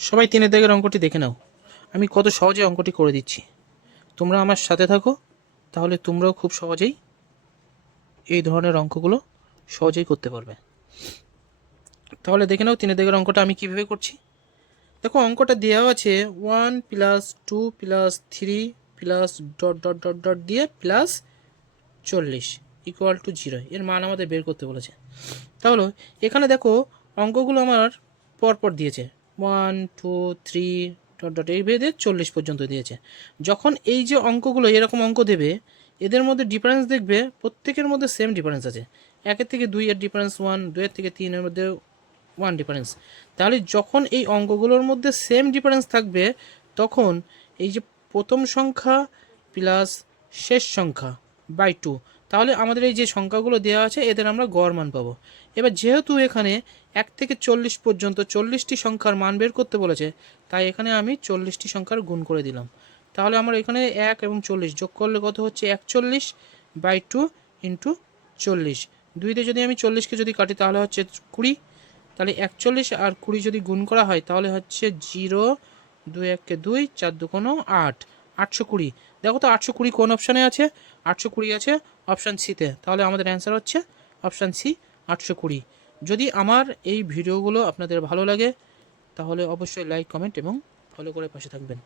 সবাই 3 দাগের অঙ্কটি দেখে নাও, আমি কত সহজে অঙ্কটি করে দিচ্ছি। তোমরা আমার সাথে থাকো, তাহলে তোমরাও খুব সহজেই এই ধরনের অঙ্কগুলো সহজেই করতে পারবে। তাহলে দেখে নাও 3 দাগের অঙ্কটা আমি কিভাবে করছি। দেখো অঙ্কটা দেওয়া আছে 1 + 2 + 3 plus dot dot dot dot দিয়ে প্লাস 40 = 0, এর মান আমাদের বের করতে বলেছে। তাহলে এখানে দেখো অঙ্কগুলো আমার পরপর দিয়েছে 1 2 3 ডট ডট এই ভেদে 40 পর্যন্ত দিয়েছে। যখন এই যে অঙ্কগুলো এরকম অঙ্ক দেবে, এদের মধ্যে ডিফারেন্স দেখবে প্রত্যেকের মধ্যে সেম ডিফারেন্স আছে। 1 থেকে 2 এর ডিফারেন্স 1, 2 থেকে 3 এর মধ্যে 1 ডিফারেন্স। তাহলে যখন এই অঙ্কগুলোর মধ্যে সেম ডিফারেন্স থাকবে, তখন এই যে প্রথম সংখ্যা প্লাস শেষ সংখ্যা বাই 2, তাহলে আমাদের এই যে সংখ্যাগুলো দেওয়া আছে এদের আমরা গড় মান পাবো। এবার যেহেতু এখানে 1 থেকে 40 পর্যন্ত 40টি সংখ্যার মান বের করতে বলেছে, তাই এখানে আমি 40টি সংখ্যার গুণ করে দিলাম। তাহলে আমার এখানে 1 এবং 40 যোগ করলে কত হচ্ছে 41/2 ইন্টু 40। 2 দিয়ে যদি আমি 40কে যদি কাটি তাহলে হচ্ছে 20। তাহলে 41 আর 20 যদি গুণ করা হয় তাহলে হচ্ছে 0, 2 1 2, 4 2 8, 820। দেখো তো 820 কোন অপশানে আছে? 820 আছে অপশান সিতে। তাহলে আমাদের অ্যান্সার হচ্ছে অপশান সি, 820। যদি আমার এই ভিডিওগুলো আপনাদের ভালো লাগে তাহলে অবশ্যই লাইক, কমেন্ট এবং ফলো করে পাশে থাকবেন।